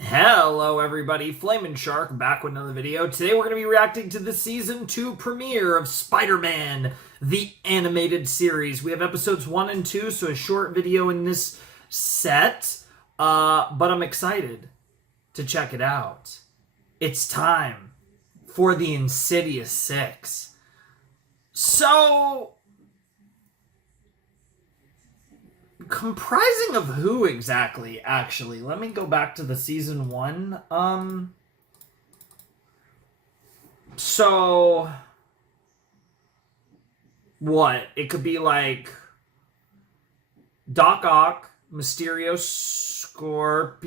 Hello everybody, Flamin' Shark back with another video. Today we're going to be reacting to the Season 2 premiere of Spider-Man, the animated series. We have episodes 1 and 2, so a short video in this set, but I'm excited to check it out. It's time for the Insidious Six. So, comprising of who exactly, actually? Let me go back to the season 1. So, what? It could be like Doc Ock, Mysterio, Scorpion.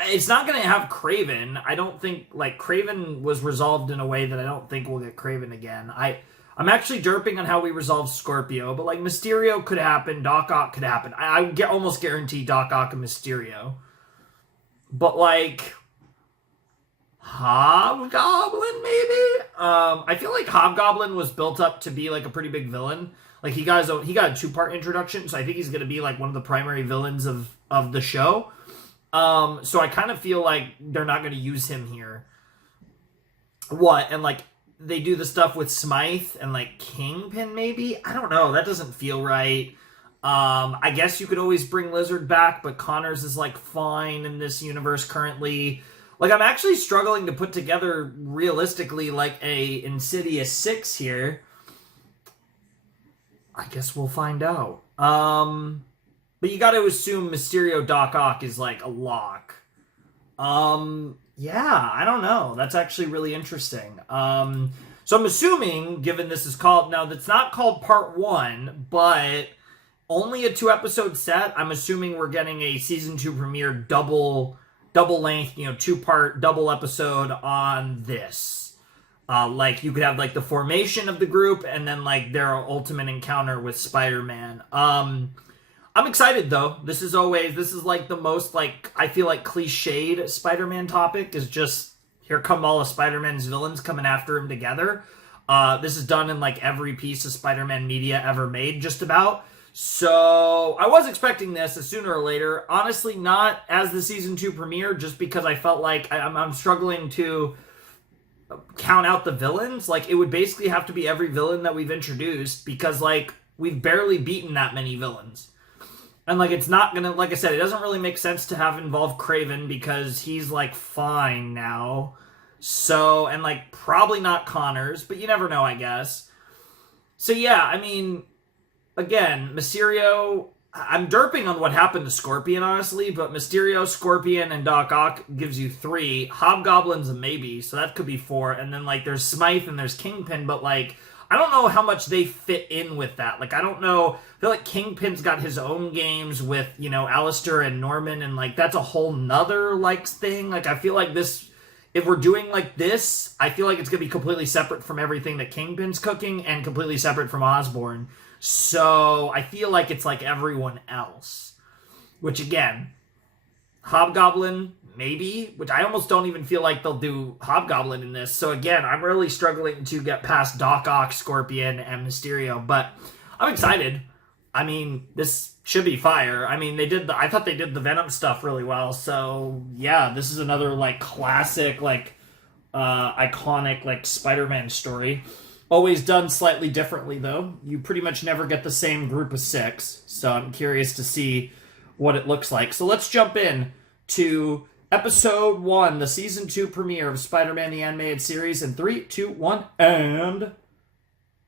It's not going to have Craven. I don't think, like, Craven was resolved in a way that I don't think we'll get Craven again. I'm actually derping on how we resolve Scorpio, but, like, Mysterio could happen, Doc Ock could happen. I almost guarantee Doc Ock and Mysterio. But, like, Hobgoblin, maybe? I feel like Hobgoblin was built up to be, like, a pretty big villain. Like, he got a 2-part introduction, so I think he's going to be, like, one of the primary villains of the show. So I kind of feel like they're not going to use him here. And, like, they do the stuff with Smythe and, like, Kingpin, maybe? I don't know. That doesn't feel right. I guess you could always bring Lizard back, but Connors is, like, fine in this universe currently. Like, I'm actually struggling to put together, realistically, like, a Insidious 6 here. I guess we'll find out. But you gotta assume Mysterio Doc Ock is, like, a lock. Yeah, I don't know. That's actually really interesting. So I'm assuming, given this is called... Now, that's not called Part 1, but only a 2-episode set. I'm assuming we're getting a Season 2 premiere double length, 2-part double episode on this. Like, you could have, like, the formation of the group and then, like, their ultimate encounter with Spider-Man. I'm excited, though. This is like the most, like, I feel like cliched Spider-Man topic is just, here come all of Spider-Man's villains coming after him together. This is done in, like, every piece of Spider-Man media ever made, just about. So, I was expecting this sooner or later. Honestly, not as the Season 2 premiere, just because I felt like I'm struggling to count out the villains. Like, it would basically have to be every villain that we've introduced, because, like, we've barely beaten that many villains. And, like, it's not gonna, like I said, it doesn't really make sense to have involve Craven because he's, like, fine now. So, and, like, probably not Connors, but you never know, I guess. So, yeah, I mean, again, Mysterio, I'm derping on what happened to Scorpion, honestly, but Mysterio, Scorpion, and Doc Ock gives you 3. Hobgoblin's a maybe, so that could be 4. And then, like, there's Smythe and there's Kingpin, but, like, I don't know how much they fit in with that. Like, I don't know. I feel like Kingpin's got his own games with, Alistair and Norman, and, like, that's a whole nother, like, thing. Like, I feel like this, if we're doing, like, this, I feel like it's going to be completely separate from everything that Kingpin's cooking and completely separate from Osborn. So, I feel like it's, like, everyone else. Which, again, Hobgoblin... maybe, which I almost don't even feel like they'll do Hobgoblin in this. So again, I'm really struggling to get past Doc Ock, Scorpion, and Mysterio, but I'm excited. I mean, this should be fire. I mean, I thought they did the Venom stuff really well, so yeah, this is another, like, classic, like, iconic, like, Spider-Man story. Always done slightly differently, though. You pretty much never get the same group of 6, so I'm curious to see what it looks like. So let's jump in to Episode 1, the Season 2 premiere of Spider-Man the Animated Series in 3, 2, 1, and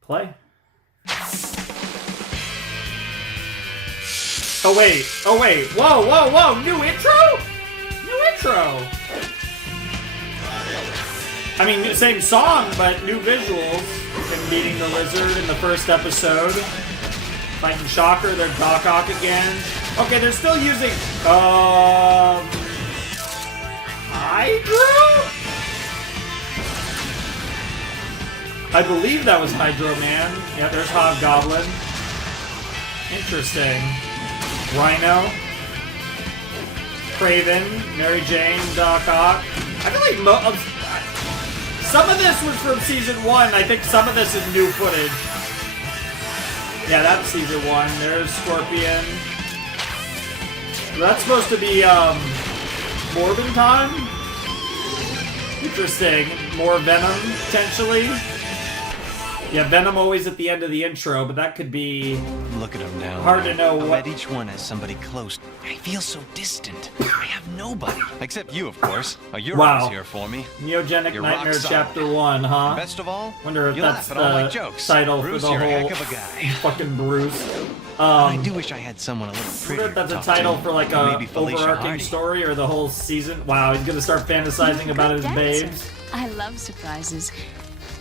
play. Oh wait, whoa, new intro? New intro! I mean, same song, but new visuals. Him beating the Lizard in the first episode. Fighting Shocker, they're Doc Ock again. Okay, they're still using, Hydro? I believe that was Hydro Man. Yeah, there's Hobgoblin. Interesting. Rhino. Craven. Mary Jane. Doc Ock. I feel like some of this was from Season 1. I think some of this is new footage. Yeah, that's Season 1. There's Scorpion. That's supposed to be, Morbin time? Interesting. More Venom, potentially? Yeah, Venom always at the end of the intro, but that could be... Look at him now. Hard to know I what... bet each one has somebody close. I feel so distant. I have nobody. Except you, of course. You're always here for me. Neogenic You're Nightmare Chapter 1, huh? And best of all, wonder if you that's laugh at all my the jokes. title Bruce, for the you're a whole heck of a guy. fucking Bruce. I do wish I had someone a little prettier. Wonder if that's to a talk title to. for like a Maybe Felicia overarching Hardy. story or the whole season. Wow, he's gonna start fantasizing about his Dancer. babes. I love surprises.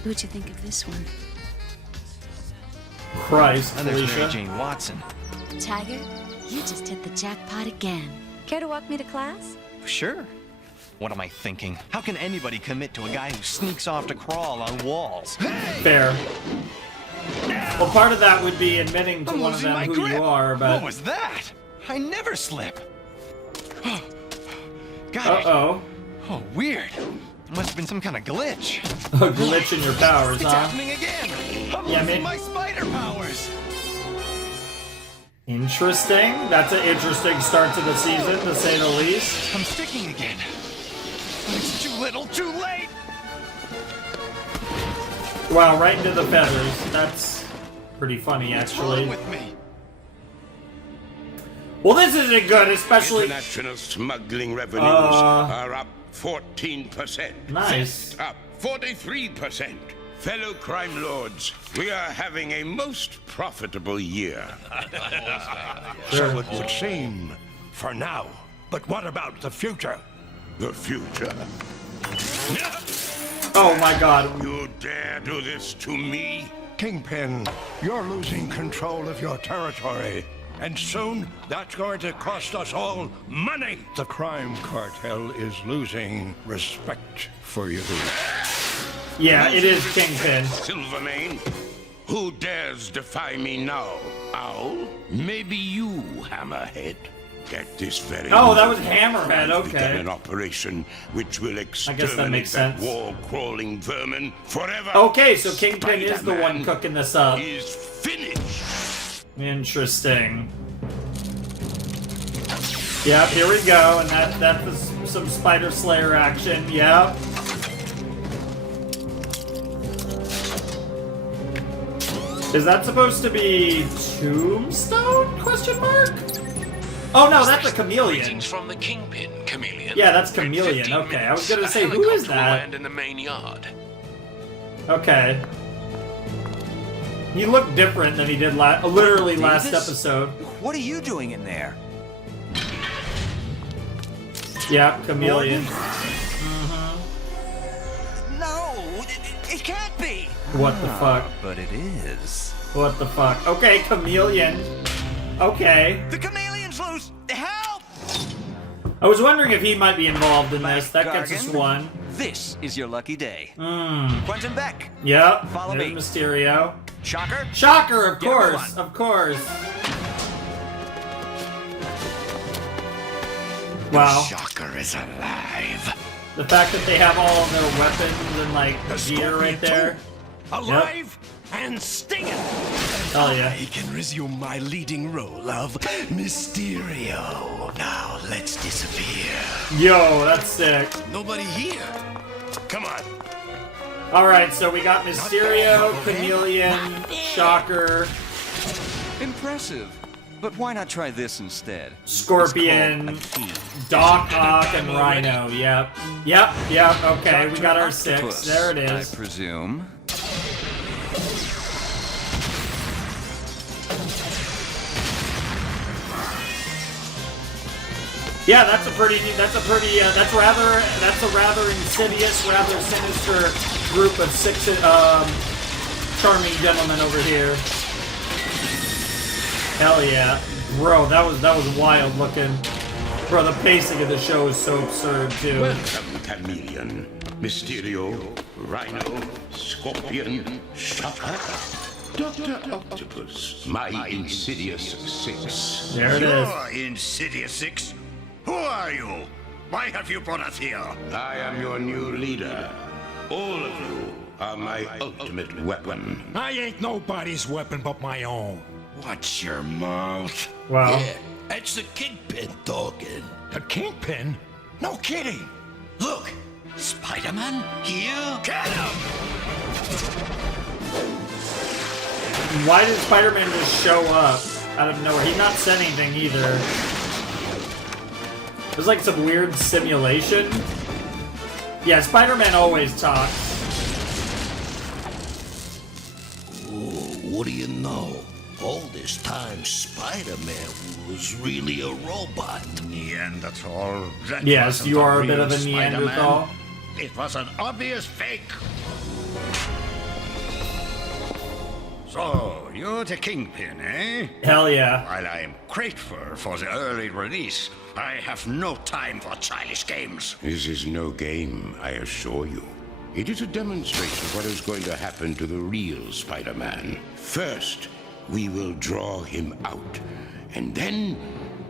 Who'd you think of this one? Christ, And there's Mary Felicia. Jane Watson. Tiger, you just hit the jackpot again. Care to walk me to class? Sure. What am I thinking? How can anybody commit to a guy who sneaks off to crawl on walls? Fair. Well, part of that would be admitting to I'm one of losing them my who grip. you are, but... What was that? I never slip. Got it. Uh-oh. Oh, weird. Must have been some kind of glitch. A glitch in your powers, It's huh? happening again. I'm Yeah, losing man. my spider powers. Interesting. That's an interesting start to the season, to say the least. I'm sticking again. But it's too little, too late. Wow, right into the feathers. That's pretty funny, What's actually. wrong with me? Well, this isn't good, especially... International smuggling revenues Uh, are up 14%. Nice. Theft up 43%. Fellow crime lords, we are having a most profitable year. So it would seem, for now. But what about the future? The future. Oh my god. You dare do this to me? Kingpin, you're losing control of your territory. And soon, that's going to cost us all money. The crime cartel is losing respect for you. Yeah, it is Kingpin. Silvermane, who dares defy me now? Owl? Maybe you, Hammerhead. At this very Oh, that was moment, Hammerhead, I've begun okay. an operation which will makes exterminate that sense. wall-crawling vermin forever. Okay, so Kingpin is the one Spider-Man cooking this up. is finished. Interesting. Yep, here we go, and that was some Spider Slayer action, yep. Is that supposed to be Tombstone? Question mark? Oh no, that's a chameleon. Greetings from the Kingpin, chameleon. Yeah, that's In chameleon. 15 Okay, I was minutes, gonna a say, who is helicopter will that? land in the main yard. Okay. He looked different than he did literally last Davis? episode. What are you doing in there? Yeah, chameleon. No, it can't be. What the fuck? But it is. What the fuck? Okay, chameleon. Okay. The chameleon's loose. Help! I was wondering if he might be involved in this. That gets us Gargan. one. This is your lucky day. Mmm. Quentin Beck. Yep. Follow There's me. Shocker. Shocker. Shocker, of Give her course. one. Of course. Wow. Shocker is alive. The fact that they have all of their weapons and like gear right there. Alive and stinging. Hell yeah. I can resume my leading role of Mysterio. Now let's disappear. Yo, that's sick. Nobody here. Come on. Alright, so we got Mysterio, Chameleon, Shocker, Impressive. But why not try this instead? Scorpion, It's called a key. Doc Ock, and Rhino. Yep. Yep. Okay, we got our six. Octopus, There it I is. presume. Yeah, that's a rather insidious, rather sinister group of six charming gentlemen over here. Hell yeah. Bro, that was wild looking. Bro, the pacing of the show is so absurd too. Welcome, Chameleon, Mysterio, Rhino, Scorpion, Shocker, Dr. Octopus, my Insidious Six. There it is. You're Insidious Six. Who are you? Why have you brought us here? I am your new leader. All of you are my ultimate weapon. I ain't nobody's weapon but my own. Watch your mouth. Wow. Yeah, that's the Kingpin talking. The Kingpin? No kidding. Look, Spider-Man here. Get him! Why did Spider-Man just show up out of nowhere? He's not said anything either. There's like some weird simulation. Yeah, Spider-Man always talks. What do you know? All this time, Spider-Man was really a robot. Neanderthal. That Yes, wasn't you are a bit real of a Neanderthal. Spider-Man. It was an obvious fake. So, you're the Kingpin, eh? Hell yeah. While I am grateful for the early release, I have no time for childish games. This is no game, I assure you. It is a demonstration of what is going to happen to the real Spider-Man. First, we will draw him out, and then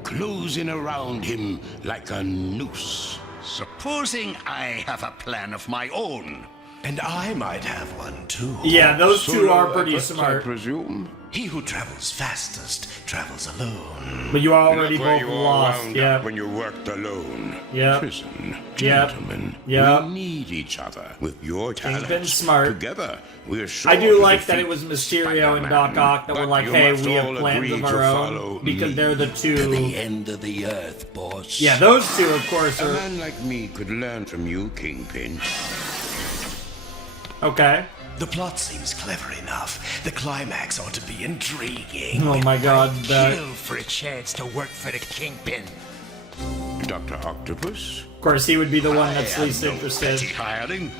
close in around him like a noose. Supposing I have a plan of my own. And I might have one too. Yeah, those two are Solo pretty efforts, I smart. presume. He who travels fastest travels alone. But you already Look where both you all lost. wound up Yeah. when you worked alone. Yep. Prison. Yep. Gentlemen, Yep. we need each other. With your Kingpin's talents, smart. together, we're sure I do to like that defeat it was Mysterio and Spider-Man. Doc Ock that were But like, you hey, must we have all plans agree of to our follow own. Because me. they're the To the two. end of the earth, boss. Yeah, those two, of course, A are. man like me could learn from you, Kingpin. Okay. The plot seems clever enough. The climax ought to be intriguing. Oh my god. That. Kill for a chance to work for the Kingpin. Dr. Octopus? Of course, he would be the one that's I am least no interested. petty hireling.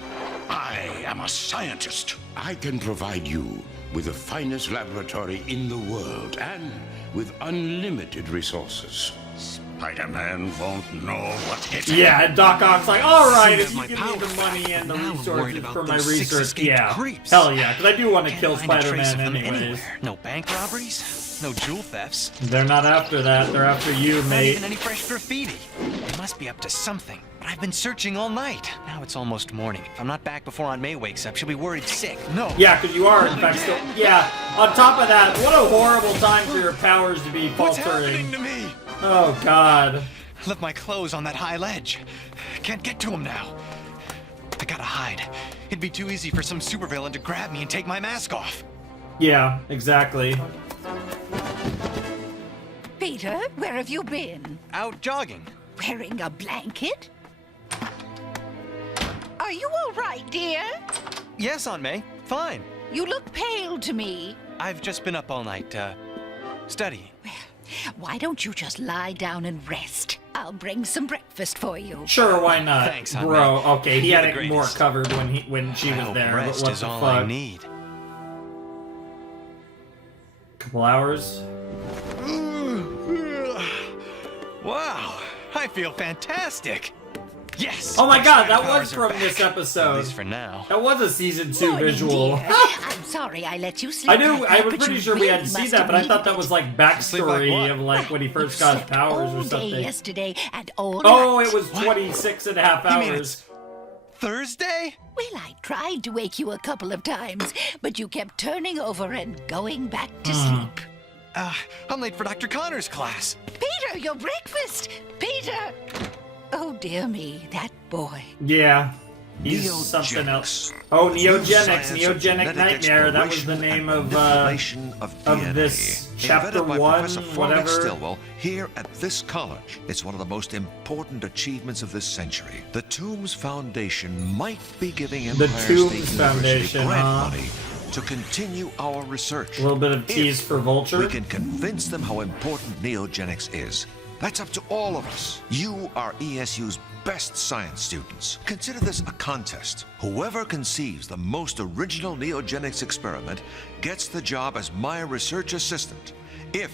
I am a scientist. I can provide you with the finest laboratory in the world and with unlimited resources. Spider-Man won't know what hit him. Yeah, and Doc Ock's like, alright, if Soon you as give my me the power's money back, and the now I'm worried resources about for my those 6 research, escaped yeah. creeps. Hell yeah, because I do want to Can't kill find a trace Spider-Man of them anyways. anywhere. No bank robberies, no jewel thefts, They're not after that, they're after you, not mate. even any fresh graffiti. They must be up to something. But I've been searching all night. Now it's almost morning. If I'm not back before Aunt May wakes up, she'll be worried sick. No. Yeah, because you are, in fact, still. Yeah, on top of that, what a horrible time for your powers to be What's happening faltering. to me? Oh, God. I left my clothes on that high ledge. Can't get to him now. I gotta hide. It'd be too easy for some supervillain to grab me and take my mask off. Yeah, exactly. Peter, where have you been? Out jogging. Wearing a blanket? Are you all right, dear? Yes, Aunt May. Fine. You look pale to me. I've just been up all night, studying. Why don't you just lie down and rest? I'll bring some breakfast for you. Sure, why not? Thanks, Aunt Bro, May. okay, he You're had the it more greatest. covered when she I was hope there, but rest what is the all fuck? I need. Couple hours? Wow, I feel fantastic. Yes. Oh my god, that powers was are from this back. episode. At least for now. That was a season 2 Morning, visual. dear. I'm sorry I let you sleep. I knew, like I that, was but pretty you sure we really hadn't seen must that, have but I thought needed that was it. like Sleep like backstory what? of like when he You first got his slept powers or all day something. yesterday and all Oh, night. it was 26 and a half You mean hours. Thursday? Well, I tried to wake you a couple of times, but you kept turning over and going back to sleep. I'm late for Dr. Connor's class. Peter, your breakfast! Peter! Oh, dear me, that boy. Yeah. He's something else. Oh, Neogenics, Neogenic Nightmare. That was the name of this chapter 1, whatever. Stillwell, here at this college. It's one of the most important achievements of this century. The Toombs Foundation might be giving Empire Toombs State University Foundation, grant huh? money to continue our research. A little bit of tease If for Vulture. we can convince them how important neogenics is. That's up to all of us. You are ESU's best science students. Consider this a contest. Whoever conceives the most original neogenics experiment gets the job as my research assistant, if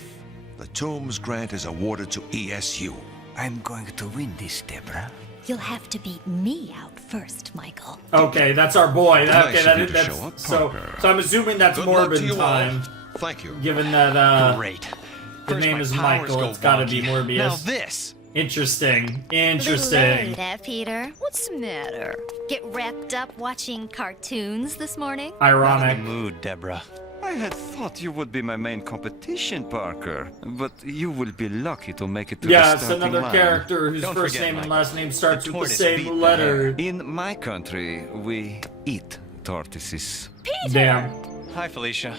the Toombs grant is awarded to ESU. I'm going to win this, Deborah. You'll have to beat me out first, Michael. Okay, that's our boy. Nice Okay, of you to that's show up, so. Parker. So I'm assuming that's Good luck to Morbin you time. all. Thank you. Given that Great. the First name my is powers Michael, go it's gotta be wonky. Morbius. Now this. Interesting. Little Interesting. late, Peter? What's the matter? Get wrapped up watching cartoons this morning? Not in Ironic. the mood, Deborah. I I had thought you would be my main competition, Parker. But you will be lucky to make it to the Yeah, it's starting another line. character whose Don't first forget, name and Mike, last name starts the with the tortoise same beat the letter. In my country, we eat tortoises. Damn. Hi, Felicia.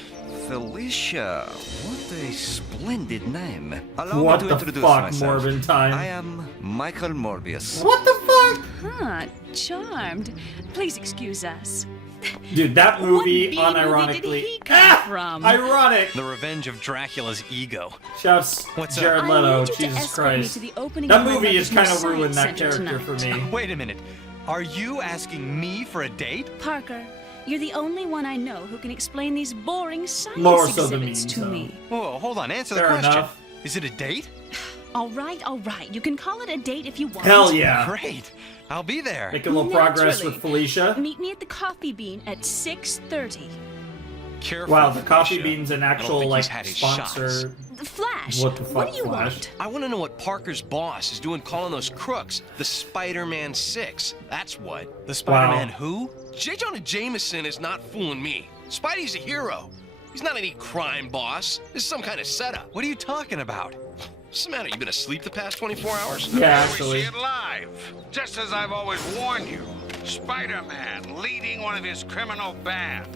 Felicia, what a splendid name. Allow What me to the introduce fuck, myself. Morbin time? I am Michael Morbius. What the fuck? Huh, charmed. Please excuse us. Dude, that movie, What B movie unironically. did he come from? Ironic! The Revenge of Dracula's Ego. Shouts What's up? Jared I Leto, need you to Jesus escort me Christ. to the opening That of my movie has mother's kind of new ruined that science center character tonight. for me. Wait a minute. Are you asking me for a date? Parker, you're the only one I know who can explain these boring science More so than exhibits me, to so. me. Whoa, hold on. Answer the Fair question. enough. Is it a date? All right. You can call it a date if you want. Hell yeah. Great. I'll be there. Make a little progress Naturally. with Felicia. Meet me at the Coffee Bean at 6:30. Careful, Wow, the Coffee Felicia. Bean's an I don't actual, think like, he's had his sponsor. The Flash. What the fuck, do you Flash? want? I want to know what Parker's boss is doing calling those crooks the Spider-Man Six. That's what. The Spider-Man who? J. Jonah Jameson is not fooling me. Spidey's a hero. He's not any crime boss. This is some kind of setup. What are you talking about? What's the matter? You been asleep the past 24 hours? Yeah, actually. We see it live, just as I've always warned you. Spider-Man leading one of his criminal band,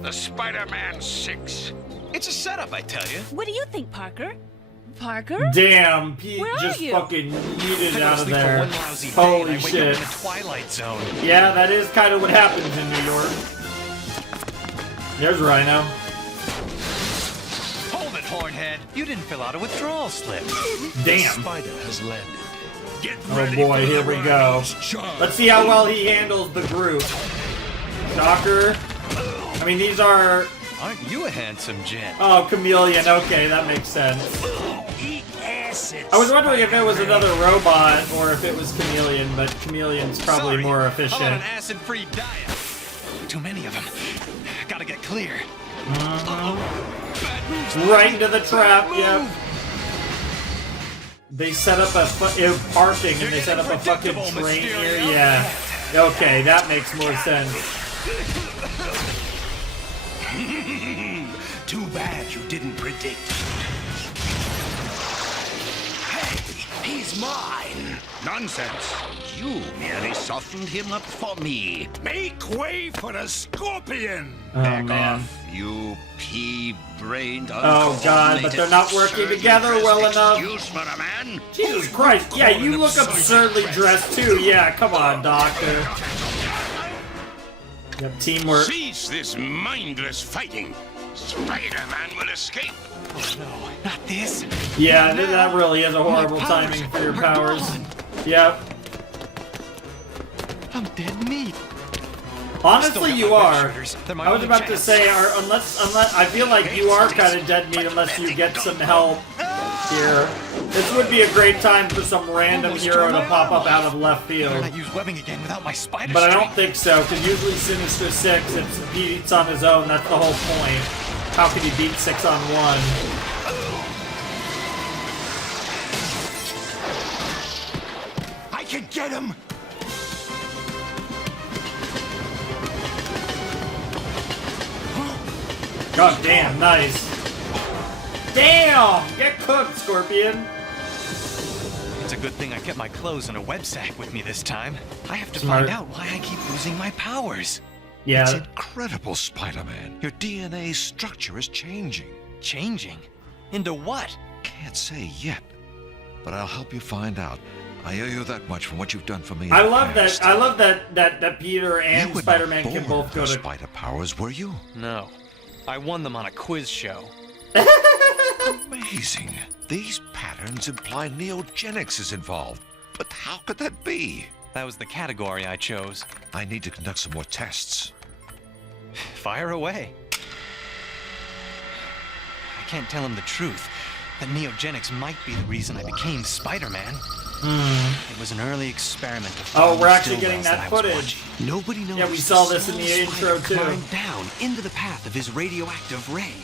the Spider-Man Six. It's a setup, I tell you. What do you think, Parker? Parker? Damn, Pete Where are just you? fucking yeeted I go out to of sleep for there. one lousy day Holy and I wake shit. up in the Twilight Zone. Yeah, that is kind of what happens in New York. There's Rhino. Hold it, Hornhead. You didn't fill out a withdrawal slip. Damn. Spider has landed. Get Oh ready boy, for here the we go. Rhinos' charge. Let's see how well he handles the group. Shocker. I mean, these are... Aren't you a handsome gent? Oh, Chameleon. Okay, that makes sense. Eat acid. I was wondering if it was another robot or if it was Chameleon, but Chameleon's probably Sorry. more How about efficient. an acid-free diet? Too many of them. Gotta get clear. Right into the trap, yep. They set up a parking and they set up a fucking predictable, train here. Mysterio. Yeah. Okay, that makes more sense. Too bad you didn't predict. Hey, he's mine. Nonsense. You merely softened him up for me. Make way for the Scorpion. Oh Back man. off, you pea-brained, Oh god, but they're not working together well enough. Excuse for a man. Jesus Christ. Yeah, you look absurdly dressed too. Yeah, come on, Doctor. Yep, teamwork. Cease this mindless fighting. Spider-Man will escape. Oh no, not this. Yeah, that really is a horrible timing for your powers. Yep. I'm dead meat. Honestly, Still got you my web are. shooters. They're my I was only about to chance. say, unless I feel like you are kind of dead meat unless you get some help here. This would be a great time for some random hero to pop up out of left Better field. not use webbing again without my spider But I string. don't think so, because usually Sinister Six, if he beats on his own, that's the whole point. How can he beat 6 on 1? I can get him. God damn, nice. Damn! Get cooked, Scorpion! It's a good thing I kept my clothes in a web sack with me this time. I have to Smart. find out why I keep losing my powers. It's Yeah, incredible, Spider-Man. Your DNA structure is changing. Changing? Into what? Can't say yet, but I'll help you find out. I owe you that much for what you've done for me. in I the love that. past. I love that Peter You and were not Spider-Man can born both go with to. spider powers, were you? No. I won them on a quiz show. Amazing. These patterns imply neogenics is involved. But how could that be? That was the category I chose. I need to conduct some more tests. Fire away. I can't tell him the truth. That neogenics might be the reason I became Spider-Man. It was an early experiment to Oh, find we're the actually getting stillwells that I was footage. watching. Nobody knows. Yeah, we saw this in the small intro, spider too. climbed down into the path of his radioactive ray.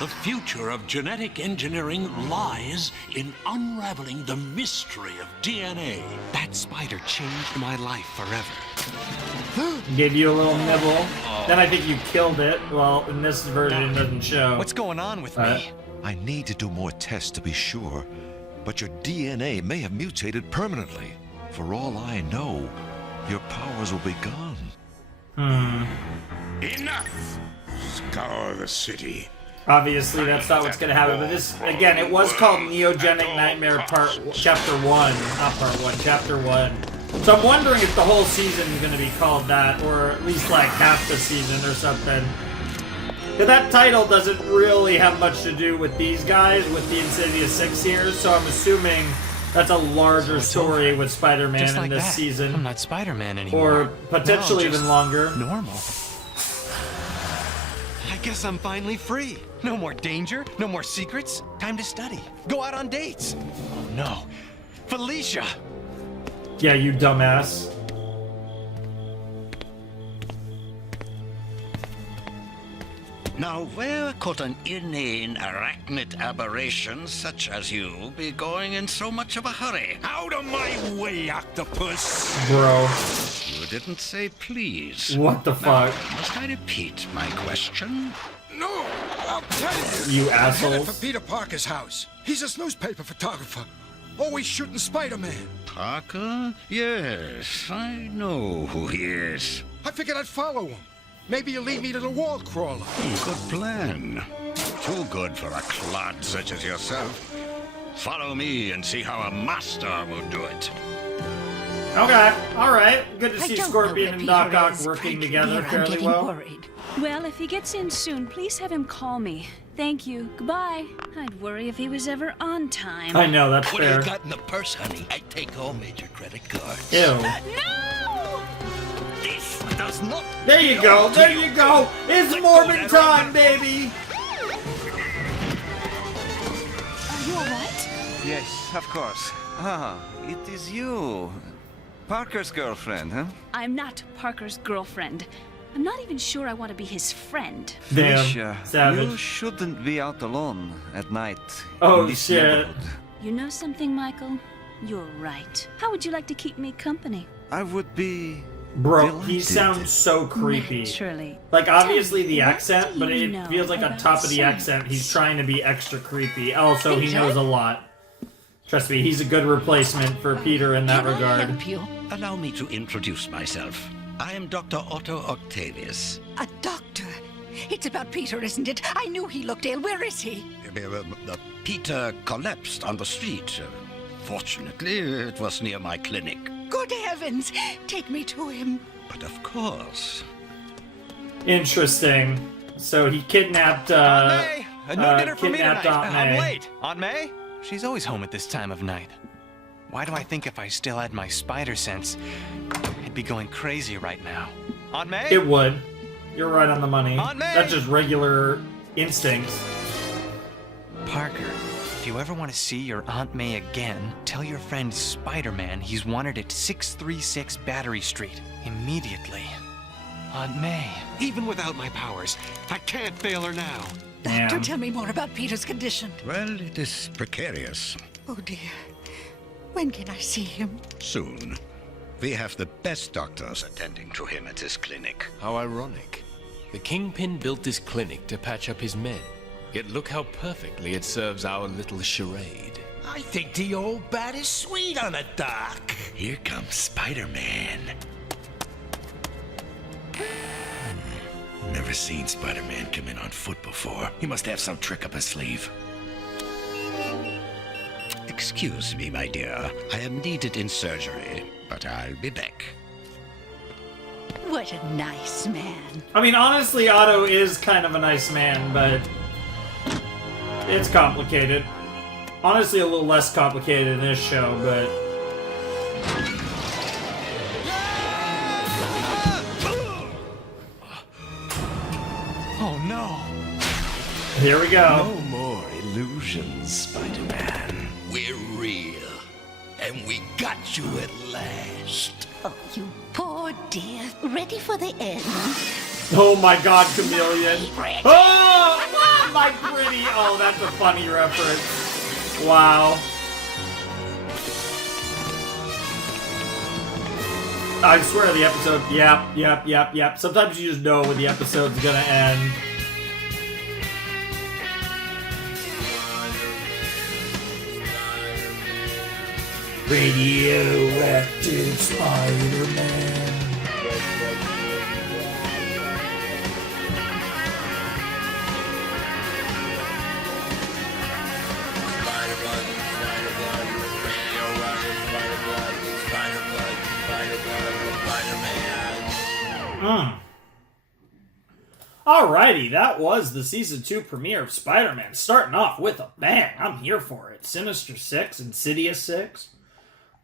The future of genetic engineering lies in unraveling the mystery of DNA. That spider changed my life forever. Gave you a little nibble. Then I think you killed it. Well, in this version, it doesn't show. What's going on with me? I need to do more tests to be sure, but your DNA may have mutated permanently. For all I know, your powers will be gone. Enough! Scour the city. Obviously, that's not what's going to happen. But this, again, it was called Neogenic Nightmare Chapter 1. Not Part 1, Chapter 1. So I'm wondering if the whole season is going to be called that, or at least like half the season or something. But that title doesn't really have much to do with these guys, with the Insidious Six here, so I'm assuming that's a larger story with Spider-Man in this season. I'm not Spider-Man anymore. Or potentially even longer. Normal. I guess I'm finally free. No more danger, no more secrets. Time to study. Go out on dates. Oh no. Felicia! Yeah, you dumbass. Now, where could an inane arachnid aberration such as you be going in so much of a hurry? Out of my way, Octopus! Bro. You didn't say please. What the fuck? Now, must I repeat my question? No, I'll tell you. You I'm headed assholes. for Peter Parker's house. He's a newspaper photographer. Always shooting Spider-Man. Parker? Yes, I know who he is. I figured I'd follow him. Maybe you'll lead me to the wall crawler. Good plan. Too good for a clod such as yourself. Follow me and see how a master will do it. Okay, alright. Good to see don't Scorpion know and where Doc Peter Ock is. working Frankly, together I'm fairly getting well. worried. Well, if he gets in soon, please have him call me. Thank you. Goodbye. I'd worry if he was ever on time. I know, that's What do fair. you got in the purse, honey? I take all major credit cards. Ew. No! This does not... There you go, there you go! It's Morbid time, baby! Are you alright? Yes, of course. Ah, it is you. Parker's girlfriend, huh? I'm not Parker's girlfriend. I'm not even sure I want to be his friend. Damn, Felicia, savage. you shouldn't be out alone at night. Oh, in this shit. neighborhood. You know something, Michael? You're right. How would you like to keep me company? I would be... Bro, he delighted. sounds so creepy. Naturally. Like, obviously Tell the me, what accent, do but you it know feels like on about top of the science? accent, he's trying to be extra creepy. Also, he Peter? knows a lot. Trust me, he's a good replacement for Peter in that Can I regard. help you? Allow me to introduce myself. I am Dr. Otto Octavius. A doctor? It's about Peter, isn't it? I knew he looked ill. Where is he? Peter collapsed on the street. Fortunately, it was near my clinic. Good heavens! Take me to him. But of course. Interesting. So he kidnapped, Aunt May! No dinner for me kidnapped tonight. Aunt I'm May. late. Aunt May? She's always home at this time of night. Why do I think if I still had my spider sense, I'd be going crazy right now? Aunt May? It would. You're right on the money. Aunt May! That's just regular instincts. Parker, if you ever want to see your Aunt May again, tell your friend Spider-Man he's wanted at 636 Battery Street. Immediately. Aunt May. Even without my powers, I can't fail her now. Doctor, tell me more about Peter's condition. Well, it is precarious. Oh, dear. When can I see him? Soon. We have the best doctors attending to him at his clinic. How ironic. The Kingpin built this clinic to patch up his men. Yet look how perfectly it serves our little charade. I think the old bat is sweet on a doc. Here comes Spider-Man. Never seen Spider-Man come in on foot before. He must have some trick up his sleeve. Excuse me, my dear. I am needed in surgery, but I'll be back. What a nice man. I mean, honestly, Otto is kind of a nice man, but it's complicated. Honestly, a little less complicated in this show, but... Oh no! Here we go. No more illusions, Spider-Man. We're real. And we got you at last. Oh, you poor dear. Ready for the end? Oh my god, Chameleon. Oh, my pretty. Oh, that's a funny reference. Wow. I swear the episode, yep. Sometimes you just know when the episode's gonna end. Radioactive Spider-Man. Alrighty, that was the Season 2 premiere of Spider-Man, starting off with a bang. I'm here for it. Sinister Six, Insidious Six.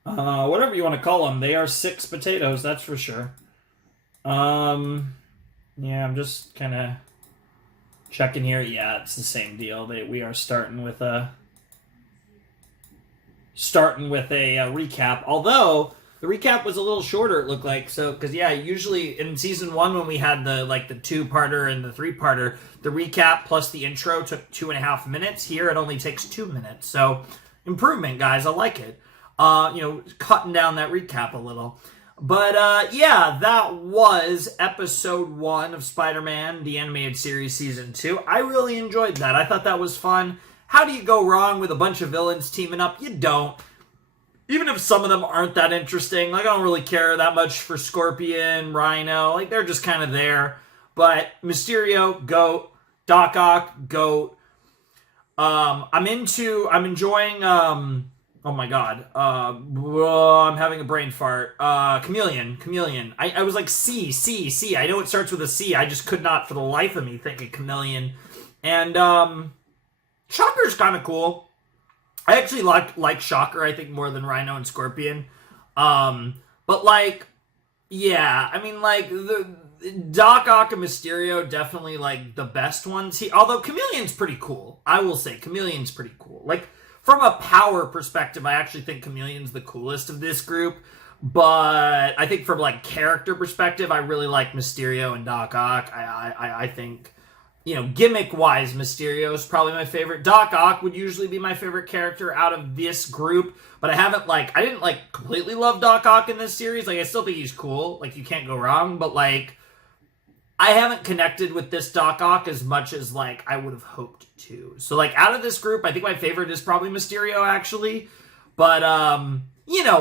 Whatever you want to call them, they are 6 potatoes, that's for sure. Yeah, I'm just kind of checking here. Yeah, it's the same deal. We are starting with a recap, although the recap was a little shorter, it looked like. So, because yeah, usually in season 1 when we had the 2-parter and the 3-parter, the recap plus the intro took 2.5 minutes. Here it only takes 2 minutes. So, improvement, guys. I like it. Cutting down that recap a little. But yeah, that was episode 1 of Spider-Man, the animated series season 2. I really enjoyed that. I thought that was fun. How do you go wrong with a bunch of villains teaming up? You don't. Even if some of them aren't that interesting, I don't really care that much for Scorpion, Rhino, they're just kind of there. But Mysterio, GOAT. Doc Ock, GOAT. I'm enjoying, oh my god, I'm having a brain fart. Chameleon. I was like, C. I know it starts with a C, I just could not for the life of me think of Chameleon. And, Shocker's kind of cool. I actually like Shocker, I think, more than Rhino and Scorpion. But, yeah, I mean, the Doc Ock and Mysterio, definitely, the best ones. Although Chameleon's pretty cool. I will say, Chameleon's pretty cool. From a power perspective, I actually think Chameleon's the coolest of this group. But I think from, character perspective, I really like Mysterio and Doc Ock. I think... gimmick-wise, Mysterio is probably my favorite. Doc Ock would usually be my favorite character out of this group, but I didn't completely love Doc Ock in this series. I still think he's cool. You can't go wrong, but I haven't connected with this Doc Ock as much as I would have hoped to. So out of this group, I think my favorite is probably Mysterio, actually. But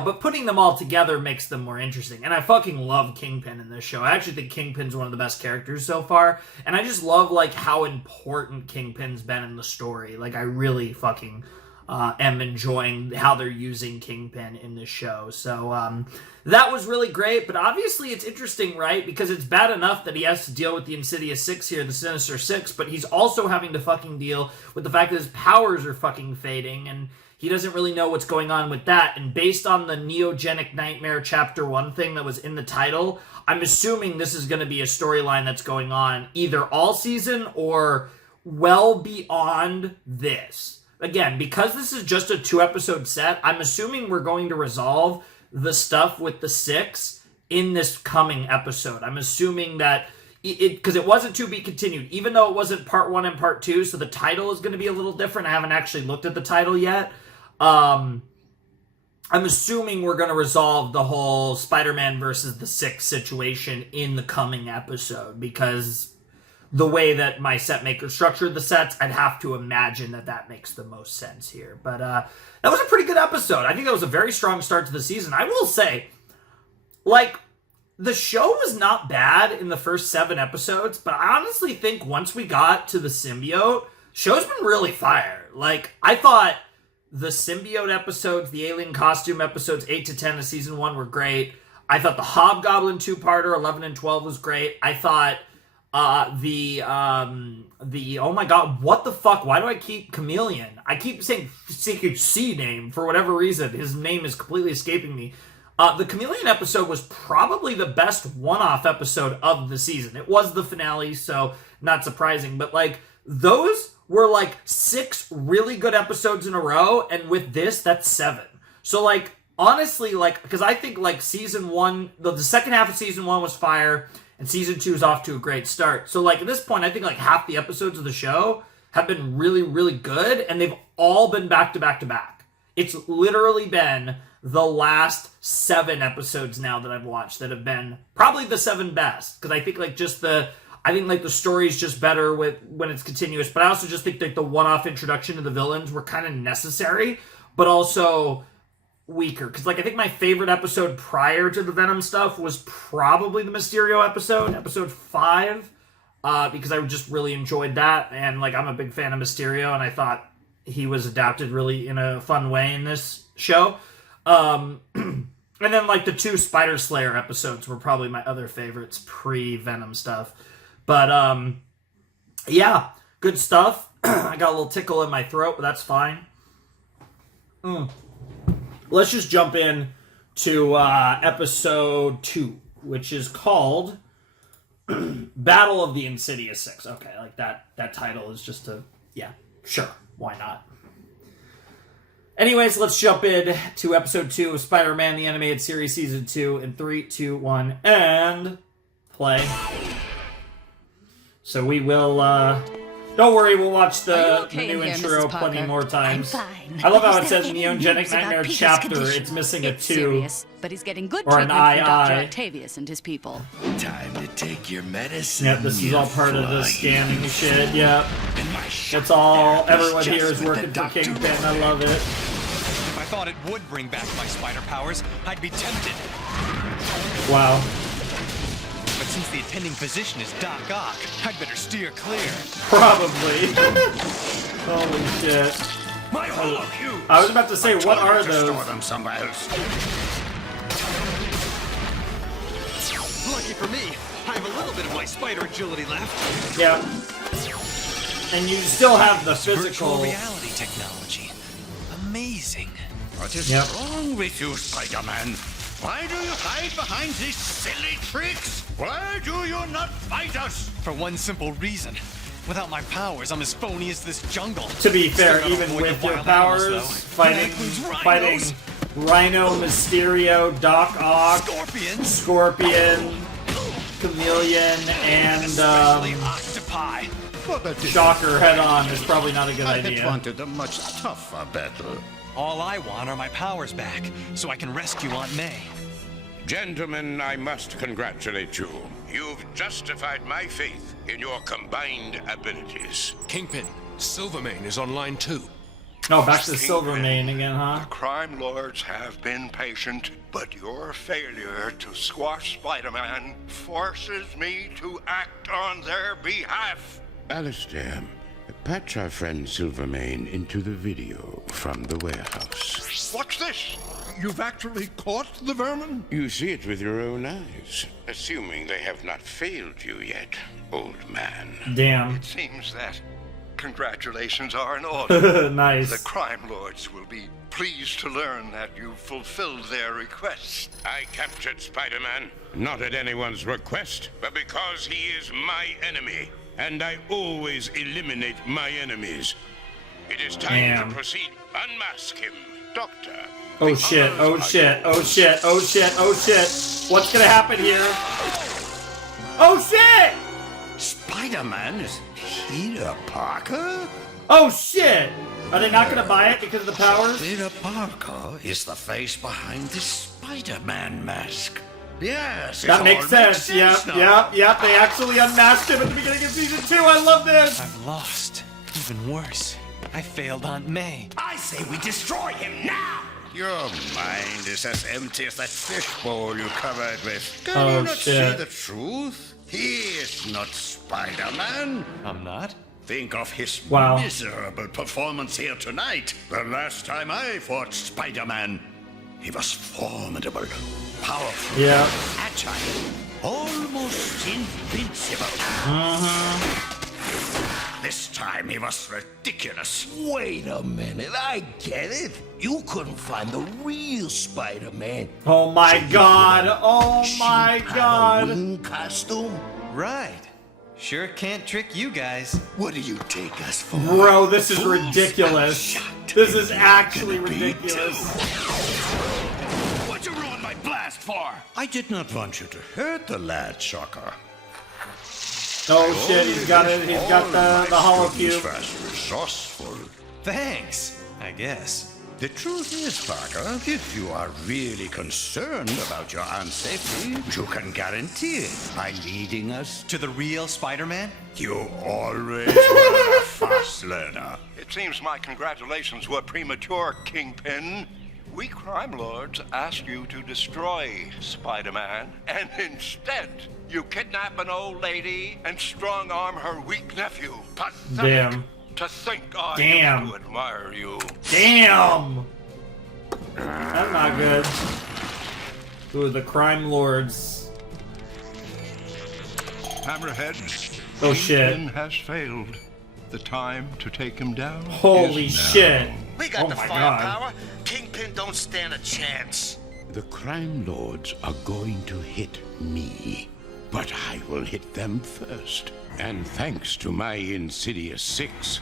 but putting them all together makes them more interesting. And I fucking love Kingpin in this show. I actually think Kingpin's one of the best characters so far. And I just love, how important Kingpin's been in the story. I really fucking am enjoying how they're using Kingpin in this show. So, that was really great. But obviously it's interesting, right? Because it's bad enough that he has to deal with the Insidious Six here, the Sinister Six. But he's also having to fucking deal with the fact that his powers are fucking fading. And he doesn't really know what's going on with that. And based on the Neogenic Nightmare Chapter 1 thing that was in the title, I'm assuming this is going to be a storyline that's going on either all season or well beyond this. Again, because this is just a 2-episode set, I'm assuming we're going to resolve the stuff with the 6 in this coming episode. I'm assuming that because it wasn't to be continued, even though it wasn't part 1 and part 2, so the title is going to be a little different. I haven't actually looked at the title yet. I'm assuming we're going to resolve the whole Spider-Man versus the Six situation in the coming episode, because the way that my set maker structured the sets, I'd have to imagine that makes the most sense here. But that was a pretty good episode. I think that was a very strong start to the season. I will say, the show was not bad in the first 7 episodes, but I honestly think once we got to the symbiote, show's been really fire. I thought the symbiote episodes, the alien costume episodes 8 to 10 of season 1 were great. I thought the Hobgoblin 2-parter 11 and 12 was great. I thought the oh my god, what the fuck? Why do I keep Chameleon? I keep saying CQC name for whatever reason. His name is completely escaping me. The Chameleon episode was probably the best one-off episode of the season. It was the finale, so not surprising. But those were 6 really good episodes in a row, and with this, that's 7. So honestly, because I think season 1, the second half of season 1 was fire, and season 2 is off to a great start. So like at this point, I think like half the episodes of the show have been really, really good, and they've all been back to back to back. It's literally been the last 7 episodes now that I've watched that have been probably the 7 best, because I think like the story is just better when it's continuous, but I also just think that the one-off introduction to the villains were kind of necessary, but also weaker. Because like I think my favorite episode prior to the Venom stuff was probably the Mysterio episode 5, because I just really enjoyed that, and like I'm a big fan of Mysterio, and I thought he was adapted really in a fun way in this show. And then like the 2 Spider Slayer episodes were probably my other favorites pre-Venom stuff. But yeah, good stuff. I got a little tickle in my throat, but that's fine. Let's just jump in to episode 2, which is called Battle of the Insidious Six. Okay, like that title is just sure, why not? Anyways, let's jump in to episode 2 of Spider-Man the Animated Series Season 2 in 3, 2, 1, and play. So we will, don't worry, we'll watch the new intro plenty more times. I love how it says Neogenic Nightmare Chapter. It's missing a 2. Serious, but he's getting good or an treatment from Dr. II. Octavius and his people. Time to take your medicine. Yep, this is all part of the scanning shit, yep. That's all, everyone here is working for Kingpin, I love it. If I thought it would bring back my spider powers, I'd be tempted. Wow. But since the attending physician is Doc Ock, I'd better steer clear. Probably. Holy shit. I was about to say, what are those? Them somewhere else. Lucky for me, I have a little bit of my spider agility left. Yeah. And you still have the physical virtual reality technology. Amazing. What is wrong with you, Spider-Man? Why do you hide behind these silly tricks? Why do you not fight us? For one simple reason. Without my powers, I'm as phony as this jungle. To be fair, even with your powers, fighting Rhino, Mysterio, Doc Ock, Scorpion, Chameleon, and Octopi. Shocker head-on is probably not a good I idea. had wanted a much tougher battle. All I want are my powers back, so I can rescue Aunt May. Gentlemen, I must congratulate you. You've justified my faith in your combined abilities. Kingpin, Silvermane is on line 2. Oh, back to Silvermane again, huh? The crime lords have been patient, but your failure to squash Spider-Man forces me to act on their behalf. Alistair, patch our friend Silvermane into the video from the warehouse. What's this? You've actually caught the vermin? You see it with your own eyes, assuming they have not failed you yet, old man. Damn. It seems that congratulations are in order. Nice. The crime lords will be pleased to learn that you've fulfilled their request. I captured Spider-Man, not at anyone's request, but because he is my enemy, and I always eliminate my enemies. It is time to proceed. Unmask him, Doctor. Oh shit, oh shit, oh shit, oh shit, oh shit. What's gonna happen here? Oh shit! Spider-Man is Peter Parker? Oh shit! Are they not gonna buy it because of the powers? Peter Parker is the face behind this Spider-Man mask. Yes, that makes sense. Yep. They actually unmasked him at the beginning of season 2. I love this. I've lost. Even worse, I failed Aunt May. I say we destroy him now! Your mind is as empty as that fishbowl you covered with. Can Oh, you not shit. see the truth? He is not Spider-Man. I'm not? Think of his Wow. miserable performance here tonight. The last time I fought Spider-Man, he was formidable, powerful, agile, almost invincible. This time he was ridiculous. Wait a minute, I get it. You couldn't find the real Spider-Man. Oh my god. Oh my god. Halloween costume? Right. Sure can't trick you guys. What do you take us for? Bro, this is ridiculous. This is actually ridiculous. What'd you ruin my blast for? I did not want you to hurt the lad, Shocker. Oh shit, he's got it. He's got the hollow cube. Resourceful. Thanks, I guess. The truth is, Parker, if you are really concerned about your aunt's safety, you can guarantee it by leading us to the real Spider-Man? You always were a fast learner. It seems my congratulations were premature, Kingpin. We crime lords asked you to destroy Spider-Man, and instead you kidnap an old lady and strong-arm her weak nephew. Pathetic. Damn. To think I Damn. used to admire you. Damn! That's not good. Ooh, the crime lords. Hammerhead. Oh shit. Kingpin has failed. The time to take him down. Holy is shit. now. We got Oh the my firepower. Kingpin don't stand a chance. The crime lords are going to hit me, but I will hit them first. And thanks to my Insidious Six,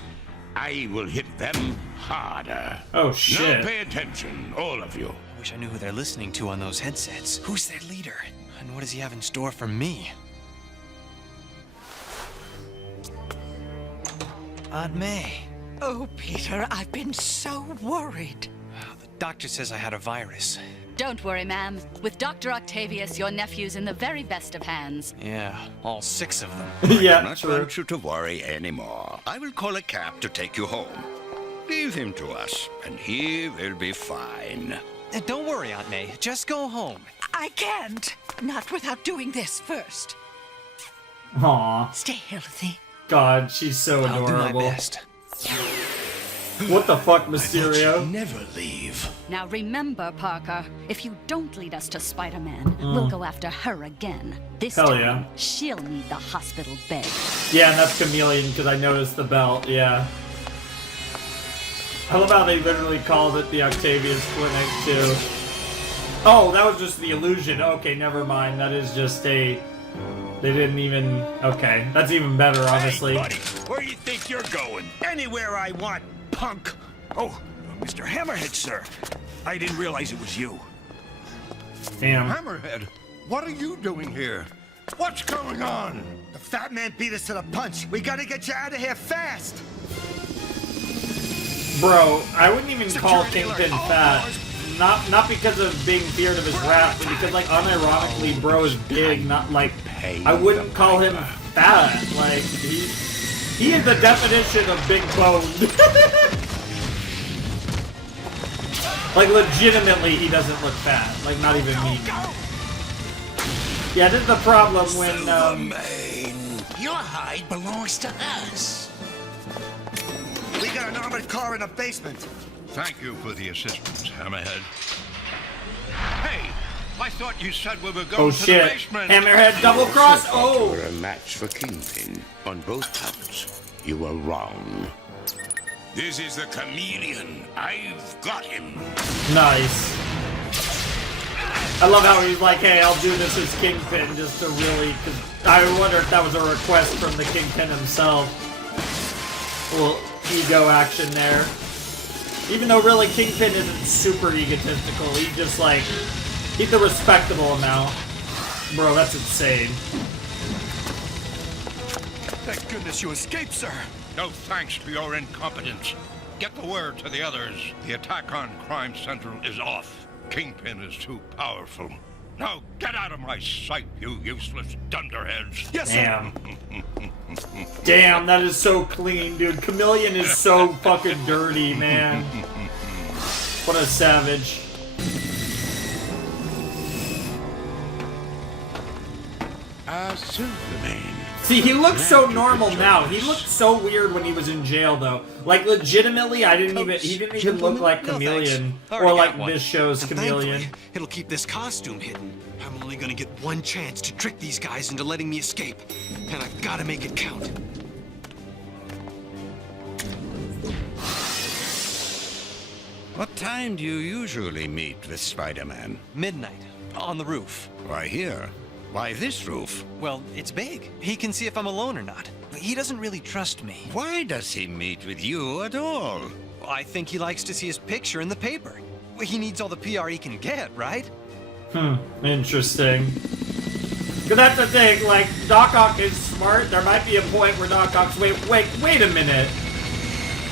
I will hit them harder. Oh shit. Now pay attention, all of you. I wish I knew who they're listening to on those headsets. Who's their leader? And what does he have in store for me? Aunt May. Oh, Peter, I've been so worried. The doctor says I had a virus. Don't worry, ma'am. With Dr. Octavius, your nephew's in the very best of hands. Yeah, all 6 of them. I Yeah, do not want you to worry anymore. I will call a cab to take you home. Leave him to us, and he will be fine. Don't worry, Aunt May. Just go home. I can't. Not without doing this first. Aw. Stay healthy. God, she's so I'll do adorable. my best. What the fuck, Mysterio? Never leave. Now remember, Parker, if you don't lead us to Spider-Man, we'll go after her again. This Hell time, yeah. she'll need the hospital bed. Yeah, and that's Chameleon, because I noticed the belt, yeah. I love how they literally called it the Octavius Clinic, too. Oh, that was just the illusion. Okay, never mind. That is just a... They didn't even... Okay, that's even better, honestly. Hey, buddy, where do you think you're going? Anywhere I want, punk. Oh, Mr. Hammerhead, sir. I didn't realize it was you. Damn. Hammerhead, what are you doing here? What's going on? The fat man beat us to the punch. We gotta get you out of here fast. Bro, I wouldn't even call Kingpin fat. Not because of being feared of his rap, but because, like, unironically, bro is big, not like... I wouldn't call him fat. Like, he is the definition of big boned. Like, legitimately, he doesn't look fat. Like, not even me. Yeah, this is the problem when, Your hide belongs to us. We got an armored car in the basement. Thank you for the assistance, Hammerhead. Hey, I thought you said we were going Oh to the shit. basement. Hammerhead double cross. Oh! We're a match for Kingpin on both counts. You were wrong. This is the chameleon. I've got him. Nice. I love how he's like, hey, I'll do this as Kingpin just to really... Cause I wonder if that was a request from the Kingpin himself. A little ego action there. Even though really Kingpin isn't super egotistical, he just like... He's a respectable amount. Bro, that's insane. Thank goodness you escaped, sir. No thanks to your incompetence. Get the word to the others. The attack on Crime Central is off. Kingpin is too powerful. Now get out of my sight, you useless dunderheads. Yes, Damn. Damn, that is so clean, dude. Chameleon is so fucking dirty, man. What a savage. Superman. See, he looks so normal now. He looked so weird when he was in jail, though. Like, legitimately, he didn't even look like Chameleon. Or like this show's Chameleon. It'll keep this costume hidden. I'm only gonna get one chance to trick these guys into letting me escape. And I've gotta make it count. What time do you usually meet with Spider-Man? Midnight. On the roof. Why here? Why this roof? Well, it's big. He can see if I'm alone or not. He doesn't really trust me. Why does he meet with you at all? I think he likes to see his picture in the paper. He needs all the PR he can get, right? Interesting. Because that's the thing, like, Doc Ock is smart. There might be a point where Doc Ock's, wait a minute.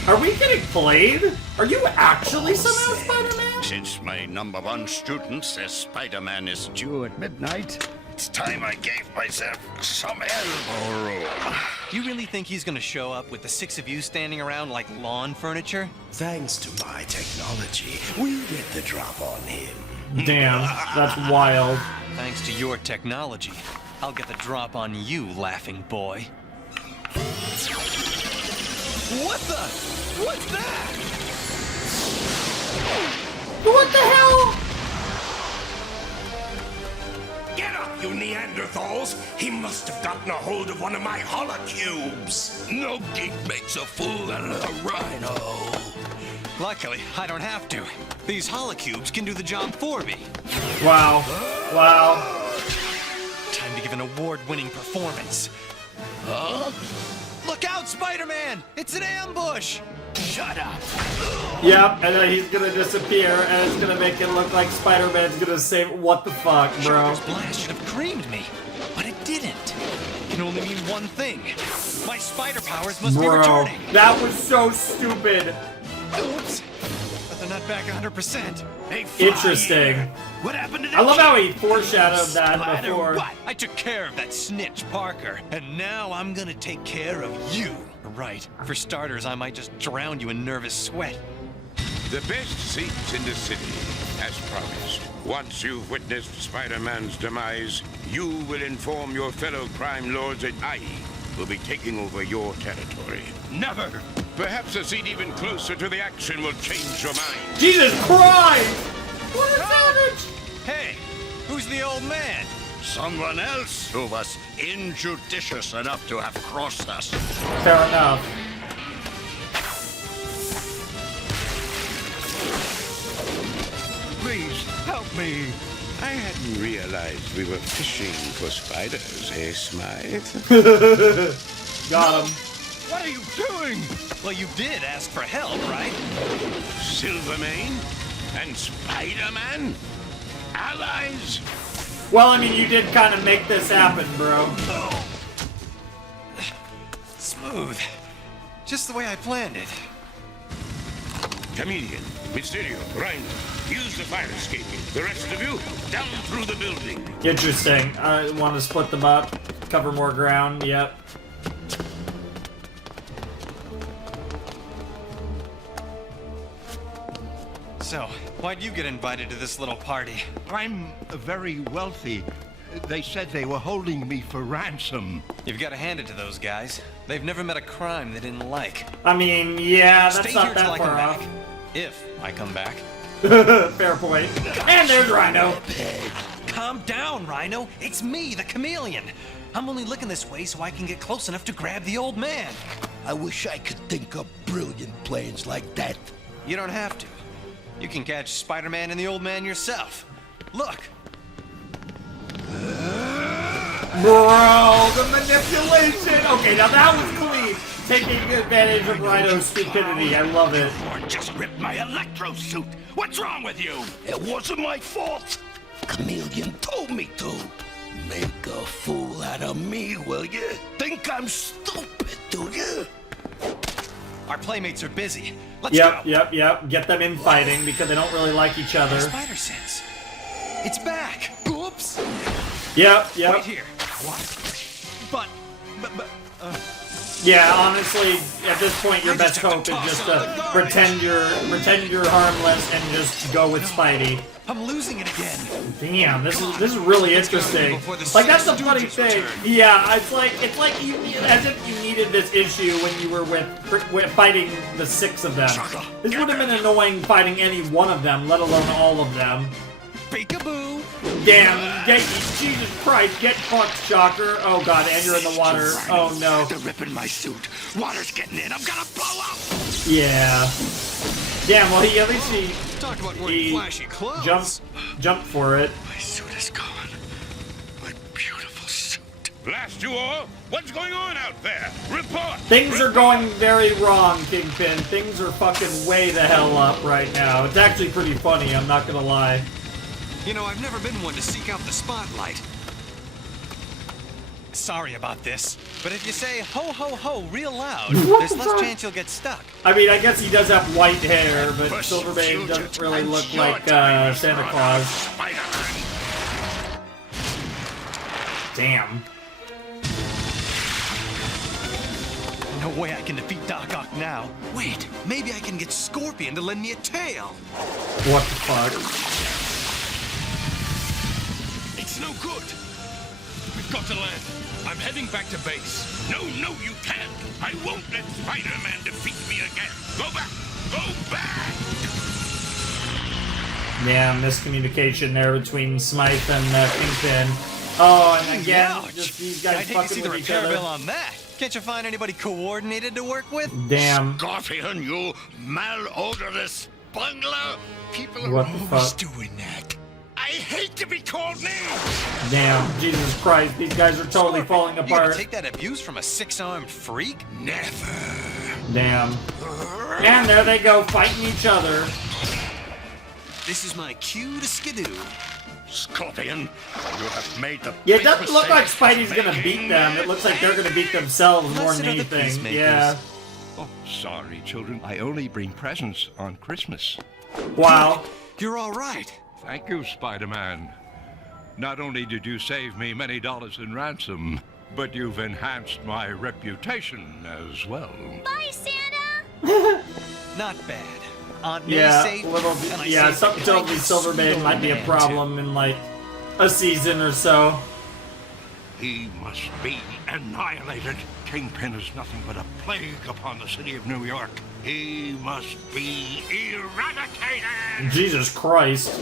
Are we getting played? Are you actually somehow Spider-Man? Since my #1 student says Spider-Man is due at midnight, it's time I gave myself some elbow room. You really think he's gonna show up with the 6 of you standing around like lawn furniture? Thanks to my technology, we get the drop on him. Damn, that's wild. Thanks to your technology, I'll get the drop on you, laughing boy. What the? What's that? What the hell? Get up, you Neanderthals! He must have gotten a hold of one of my holocubes. No geek makes a fool out of the rhino. Luckily, I don't have to. These holocubes can do the job for me. Wow. Wow. Time to give an award-winning performance. Huh? Look out, Spider-Man! It's an ambush! Shut up! Yep, and then he's gonna disappear, and it's gonna make it look like Spider-Man's gonna save. What the fuck, bro? Shocker's blast should have creamed me, but it didn't. It can only mean one thing. My spider powers must be returning. That was so stupid. Oops. But they're not back 100%. Hey, Interesting. What happened to that? I love how he foreshadowed that before. What? I took care of that snitch, Parker, and now I'm gonna take care of you. Right. For starters, I might just drown you in nervous sweat. The best seats in the city, as promised. Once you've witnessed Spider-Man's demise, you will inform your fellow crime lords that I will be taking over your territory. Never! Perhaps a seat even closer to the action will change your mind. Jesus Christ! What a savage! Hey, who's the old man? Someone else who was injudicious enough to have crossed us. Fair enough. Please, help me. I hadn't realized we were fishing for spiders, eh, Smythe? Got him. What are you doing? Well, you did ask for help, right? Silvermane and Spider-Man? Allies? Well, I mean, you did kind of make this happen, bro. Smooth. Just the way I planned it. Chameleon, Mysterio, Rhino, use the fire escape. The rest of you, down through the building. Interesting. I want to split them up, cover more ground. Yep. So, why'd you get invited to this little party? I'm very wealthy. They said they were holding me for ransom. You've got to hand it to those guys. They've never met a crime they didn't like. I mean, yeah, that's Stay not here till that I come far back. off. If I come back. Fair point. And there's Rhino. Calm down, Rhino. It's me, the chameleon. I'm only looking this way so I can get close enough to grab the old man. I wish I could think up brilliant plans like that. You don't have to. You can catch Spider-Man and the old man yourself. Look. Bro, the manipulation. Okay, now that was clean. Taking advantage of Rhino's stupidity. I love it. Or just ripped my electro suit. What's wrong with you? It wasn't my fault. Chameleon told me to. Make a fool out of me, will you? Think I'm stupid, do you? Our playmates are busy. Let's go. Yep. Get them in fighting because they don't really like each other. Spider sense. It's back. Oops. Yep. Wait here. What? But. Yeah, honestly, at this point, your best hope is just to pretend you're harmless and just go with Spidey. I'm losing it again. Damn, this is really interesting. Like, that's the funny thing. Yeah, it's like you, as if you needed this issue when you were with fighting the 6 of them. This would have been annoying fighting any one of them, let alone all of them. Peekaboo. Damn, Jesus Christ, get fucked, Shocker. Oh god, and you're in the water. Oh no. They're ripping my suit. Water's getting in. I'm gonna blow up. Yeah. Damn, well, at least Talk about wearing flashy clothes. Jumped for it. My suit is gone. My beautiful suit. Blast you all! What's going on out there? Report! Things are going very wrong, Kingpin. Things are fucking way the hell up right now. It's actually pretty funny, I'm not gonna lie. You know, I've never been one to seek out the spotlight. Sorry about this, but if you say ho ho ho real loud, What there's the less fuck? chance you'll get stuck. I mean, I guess he does have white hair, but Silverbane doesn't really look like Santa Claus. Damn. No way I can defeat Doc Ock now. Wait, maybe I can get Scorpion to lend me a tail. What the fuck? It's no good. We've got to land. I'm heading back to base. No, you can't. I won't let Spider-Man defeat me again. Go back. Go back. Yeah, miscommunication there between Smythe and Kingpin. Oh, and again, just these guys I'd hate to fucking see the with each repair other. bill on that. Can't you find anybody coordinated to work with? Damn. Scorpion, you malodorous bungler. People are What the always fuck? doing that. I hate to be called names. Damn, Jesus Christ, these guys are totally falling You gonna apart. take that abuse from a six-armed freak? Never. Damn. And there they go, fighting each other. This is my cue to skidoo. Scorpion, you have made the Yeah, it big doesn't look mistake like of Spidey's gonna beat making them. It looks like they're gonna beat themselves more than Blessed are the anything. peacemakers. Yeah. Oh, sorry, children. I only bring presents on Christmas. Wow. You're all right. Thank you, Spider-Man. Not only did you save me many dollars in ransom, but you've enhanced my reputation as well. Bye, Santa! Not bad. Aunt May's Yeah, safe, a little and I bit. Yeah, saved something the tells me kind Silverbane might be a man, problem in like a season or so. He must be annihilated. Kingpin is nothing but a plague upon the city of New York. He must be eradicated. Jesus Christ.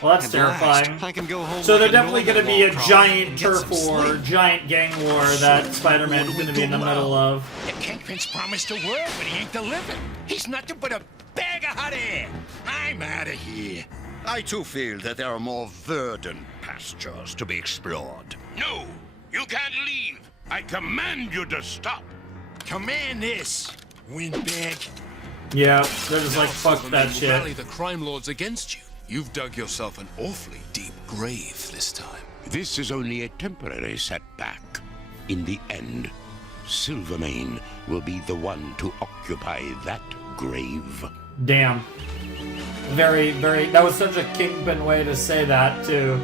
Well, that's At last, terrifying. I can go home So like there's a definitely normal going to be a wall crawler giant and get turf some war, sleep. giant gang war that Spider-Man's going to be in the middle of. The Kingpin's promised to work, but he ain't delivered. He's nothing but a bag of hot air. I'm out of here. I too feel that there are more verdant pastures to be explored. No, you can't leave. I command you to stop. Command this, windbag. Yeah, they're just like, Now fuck Silverman that will shit. rally the crime lords against you. You've dug yourself an awfully deep grave this time. This is only a temporary setback. In the end, Silvermane will be the one to occupy that grave. Damn. Very, very, that was such a Kingpin way to say that, too.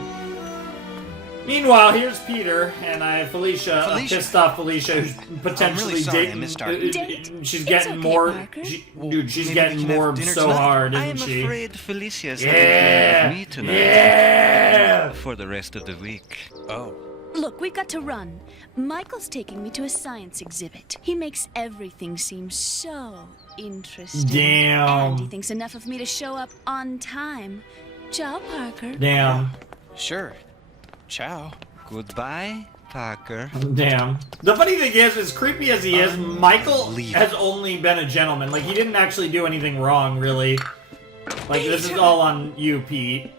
Meanwhile, here's Peter, and I have Felicia, a pissed off Felicia, who's potentially really sorry I dating. missed our date. She's It's getting okay, more. Parker. Dude, she's maybe getting we can have more dinner so tonight? hard, I'm isn't she? afraid Felicia's Yeah, taking care of me tonight. yeah. For the rest of the week. Oh. Look, we've got to run. Michael's taking me to a science exhibit. He makes everything seem so interesting. Damn. And he thinks enough of me to show up on time. Ciao, Parker. Damn. Sure. Ciao. Goodbye, Parker. Damn. The funny thing is, as creepy as he is, Michael has only been a gentleman. Like, he didn't actually do anything wrong, really. Like, this is all on you, Pete.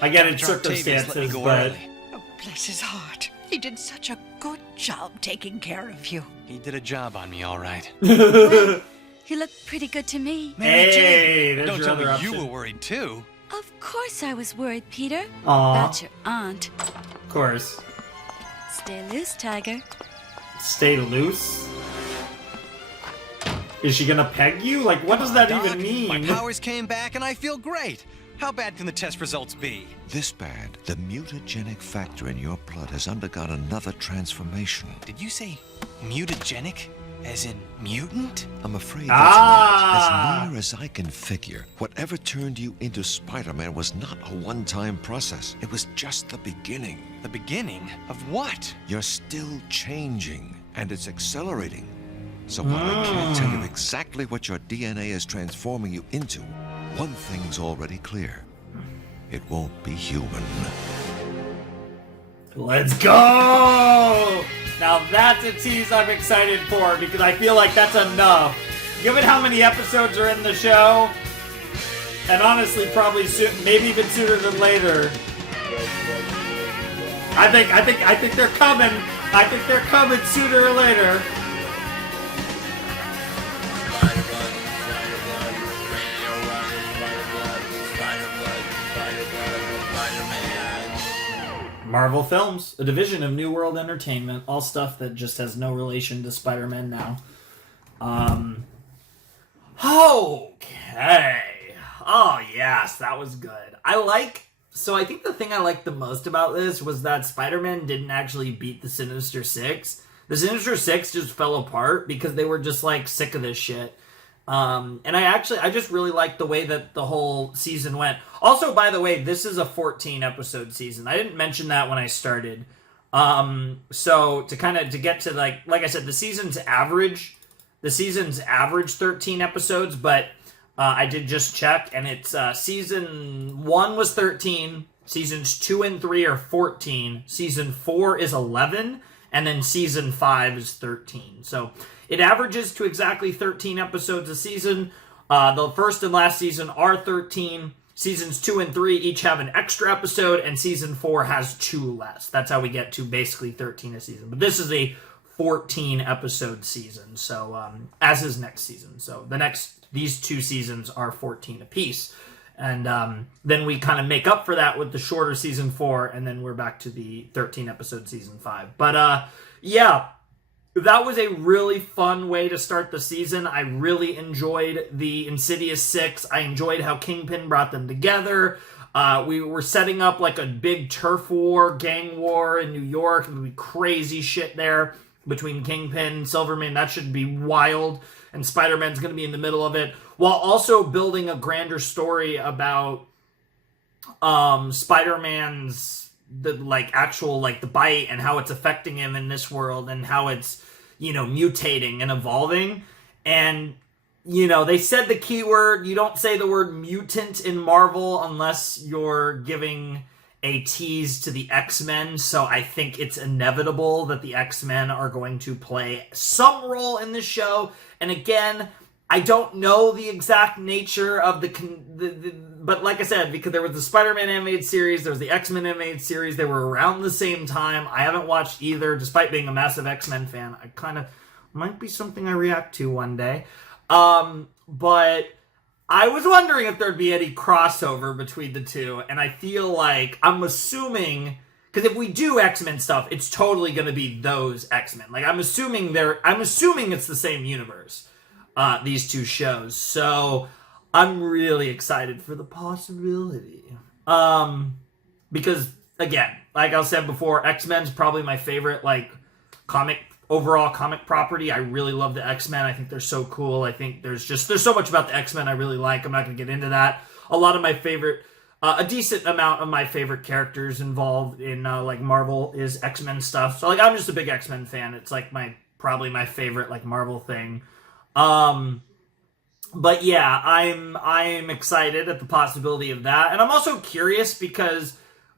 I get it's circumstances, but... Oh, bless his heart. He did such a good job taking care of you. He did a job on me, all right. You look pretty good to me. Mary Hey, Jane, there's don't your tell me other you option. were worried too. Of course I was worried, Peter. Aw. About your aunt. Of course. Stay loose, Tiger. Stay loose? Is she gonna peg you? Like, what does that Doc, even mean? My powers came back and I feel great. How bad can the test results be? This bad, the mutagenic factor in your blood has undergone another transformation. Did you say mutagenic? As in mutant? I'm afraid that's Ah! right. As near as I can figure, whatever turned you into Spider-Man was not a one-time process. It was just the beginning. The beginning of what? You're still changing, and it's accelerating. So while I can't tell you exactly what your DNA is transforming you into, one thing's already clear. It won't be human. Let's go! Now that's a tease I'm excited for, because I feel like that's enough. Given how many episodes are in the show, and honestly, probably soon, maybe even sooner than later. I think they're coming. I think they're coming sooner or later. Marvel Films, a division of New World Entertainment, all stuff that just has no relation to Spider-Man now. Okay. Oh, yes, that was good. So I think the thing I liked the most about this was that Spider-Man didn't actually beat the Sinister Six. The Sinister Six just fell apart because they were just, like, sick of this shit. And I just really liked the way that the whole season went. Also, by the way, this is a 14-episode season. I didn't mention that when I started. So to get to, like I said, the season's average 13 episodes, but I did just check, and it's season 1 was 13, seasons 2 and 3 are 14, season 4 is 11, and then season 5 is 13. So it averages to exactly 13 episodes a season. The first and last season are 13. Seasons 2 and 3 each have an extra episode, and season 4 has 2 less. That's how we get to basically 13 a season. But this is a 14-episode season, so as is next season. So these 2 seasons are 14 apiece. And then we kind of make up for that with the shorter season 4, and then we're back to the 13-episode season 5. But yeah, that was a really fun way to start the season. I really enjoyed the Insidious Six. I enjoyed how Kingpin brought them together. We were setting up like a big turf war, gang war in New York. There would be crazy shit there between Kingpin and Silverman. That should be wild. And Spider-Man's going to be in the middle of it, while also building a grander story about Spider-Man's the bite and how it's affecting him in this world and how it's, mutating and evolving. And, they said the keyword. You don't say the word mutant in Marvel unless you're giving a tease to the X-Men, so I think it's inevitable that the X-Men are going to play some role in this show. And again, I don't know the exact nature of but like I said, because there was the Spider-Man animated series, there was the X-Men animated series, they were around the same time. I haven't watched either, despite being a massive X-Men fan. I kind of might be something I react to one day. But I was wondering if there'd be any crossover between the two, and I feel like I'm assuming, because if we do X-Men stuff, it's totally going to be those X-Men. Like I'm assuming it's the same universe, these two shows. So I'm really excited for the possibility. Because again, like I said before, X-Men's probably my favorite overall comic property. I really love the X-Men. I think they're so cool. I think there's so much about the X-Men I really like. I'm not going to get into that. A lot of my favorite, a decent amount of my favorite characters involved in Marvel is X-Men stuff. So I'm just a big X-Men fan. It's probably my favorite Marvel thing. But yeah, I'm excited at the possibility of that. And I'm also curious because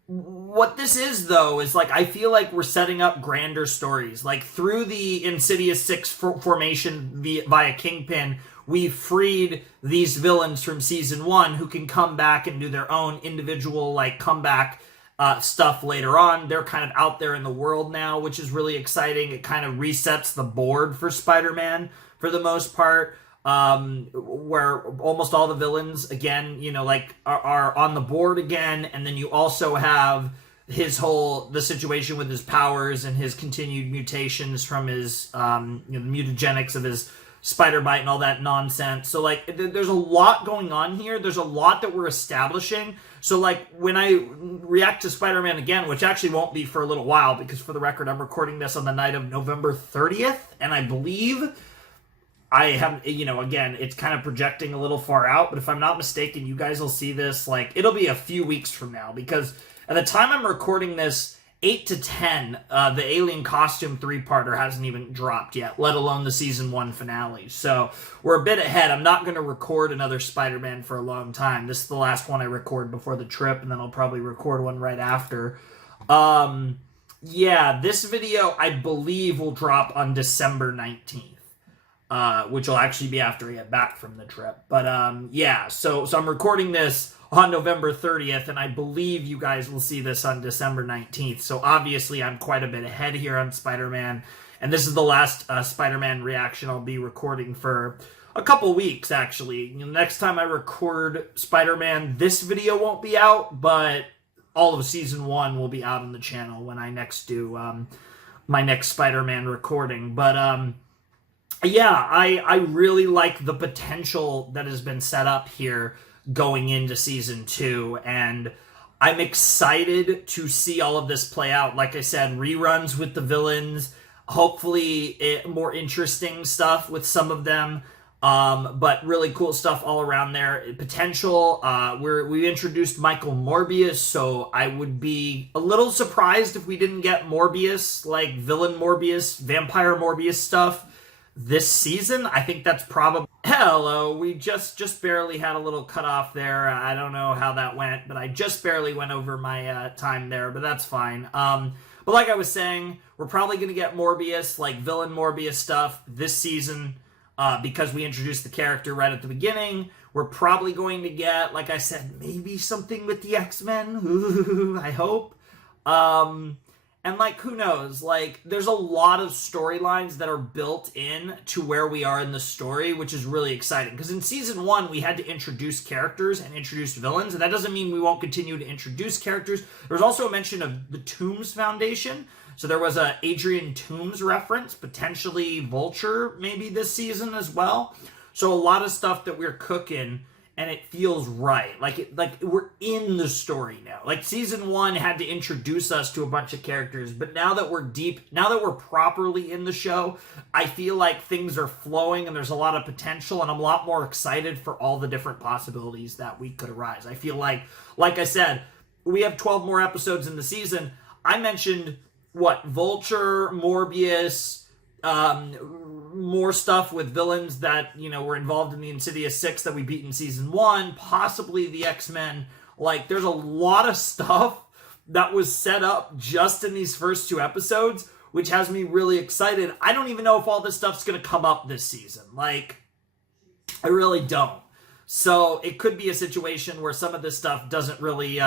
what this is, though, is I feel like we're setting up grander stories. Through the Insidious Six formation via Kingpin, we freed these villains from season 1 who can come back and do their own individual comeback stuff later on. They're kind of out there in the world now, which is really exciting. It kind of resets the board for Spider-Man for the most part. Where almost all the villains again, are on the board again, and then you also have the situation with his powers and his continued mutations from his, the mutagenics of his spider bite and all that nonsense. So there's a lot going on here. There's a lot that we're establishing. So when I react to Spider-Man again, which actually won't be for a little while, because for the record, I'm recording this on the night of November 30th, and I believe I have, again, it's kind of projecting a little far out, but if I'm not mistaken, you guys will see this, it'll be a few weeks from now, because at the time I'm recording this, 8 to 10, the Alien Costume 3-parter hasn't even dropped yet, let alone the Season 1 finale. So we're a bit ahead. I'm not going to record another Spider-Man for a long time. This is the last one I record before the trip, and then I'll probably record one right after. Yeah, this video, I believe, will drop on December 19th. Which will actually be after I get back from the trip. But yeah, so I'm recording this on November 30th, and I believe you guys will see this on December 19th. So obviously I'm quite a bit ahead here on Spider-Man, and this is the last Spider-Man reaction I'll be recording for a couple weeks, actually. Next time I record Spider-Man, this video won't be out, but all of season 1 will be out on the channel when I next do my next Spider-Man recording. But yeah, I really like the potential that has been set up here going into season 2, and I'm excited to see all of this play out. Like I said, reruns with the villains, hopefully more interesting stuff with some of them, but really cool stuff all around there. Potential, we introduced Michael Morbius, so I would be a little surprised if we didn't get Morbius, like villain Morbius, vampire Morbius stuff this season. I think that's probably... Hello, we just barely had a little cutoff there. I don't know how that went, but I just barely went over my time there, but that's fine. But like I was saying, we're probably going to get Morbius, like villain Morbius stuff this season, because we introduced the character right at the beginning. We're probably going to get, like I said, maybe something with the X-Men. Ooh, I hope. And, like, who knows? Like, there's a lot of storylines that are built in to where we are in the story, which is really exciting. Because in Season 1, we had to introduce characters and introduce villains, and that doesn't mean we won't continue to introduce characters. There's also a mention of the Toomes Foundation. So there was a Adrian Toomes reference, potentially Vulture maybe this season as well. So a lot of stuff that we're cooking, and it feels right. Like we're in the story now. Like season 1 had to introduce us to a bunch of characters, but now that we're deep, now that we're properly in the show, I feel like things are flowing and there's a lot of potential, and I'm a lot more excited for all the different possibilities that we could arise. I feel like I said, we have 12 more episodes in the season. I mentioned, Vulture, Morbius, more stuff with villains that, were involved in the Insidious 6 that we beat in season 1, possibly the X-Men. Like, there's a lot of stuff that was set up just in these first 2 episodes, which has me really excited. I don't even know if all this stuff's going to come up this season. Like, I really don't. So it could be a situation where some of this stuff doesn't really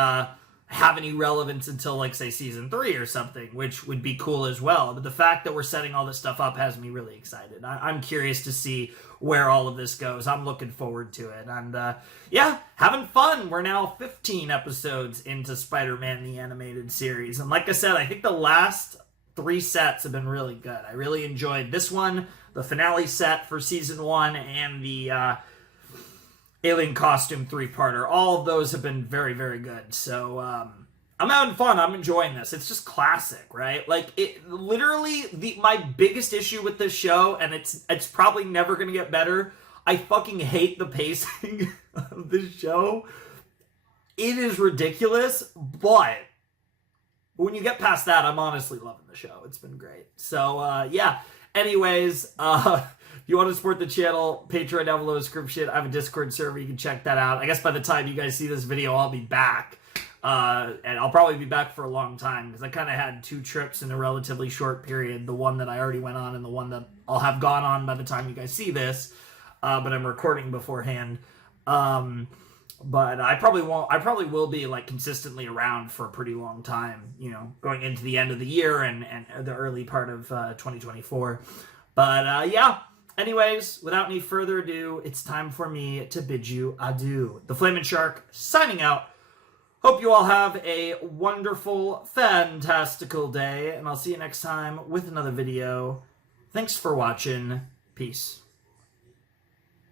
have any relevance until, like, say, season 3 or something, which would be cool as well. But the fact that we're setting all this stuff up has me really excited. I'm curious to see where all of this goes. I'm looking forward to it. And, yeah, having fun. We're now 15 episodes into Spider-Man the Animated Series. And like I said, I think the last 3 sets have been really good. I really enjoyed this one, the finale set for season 1, and the Alien Costume 3-parter. All of those have been very, very good. So, I'm having fun. I'm enjoying this. It's just classic, right? Like, it literally, my biggest issue with this show, and it's probably never going to get better, I fucking hate the pacing of this show. It is ridiculous, but when you get past that, I'm honestly loving the show. It's been great. So, yeah. Anyways, if you want to support the channel, Patreon down below in the description. I have a Discord server. You can check that out. I guess by the time you guys see this video, I'll be back. And I'll probably be back for a long time because I kind of had 2 trips in a relatively short period. The one that I already went on and the one that I'll have gone on by the time you guys see this. But I'm recording beforehand. But I probably won't. I probably will be, like, consistently around for a pretty long time, going into the end of the year and the early part of 2024. But, yeah. Anyways, without any further ado, it's time for me to bid you adieu. The Flamin' Shark signing out. Hope you all have a wonderful, fantastical day, and I'll see you next time with another video. Thanks for watching. Peace.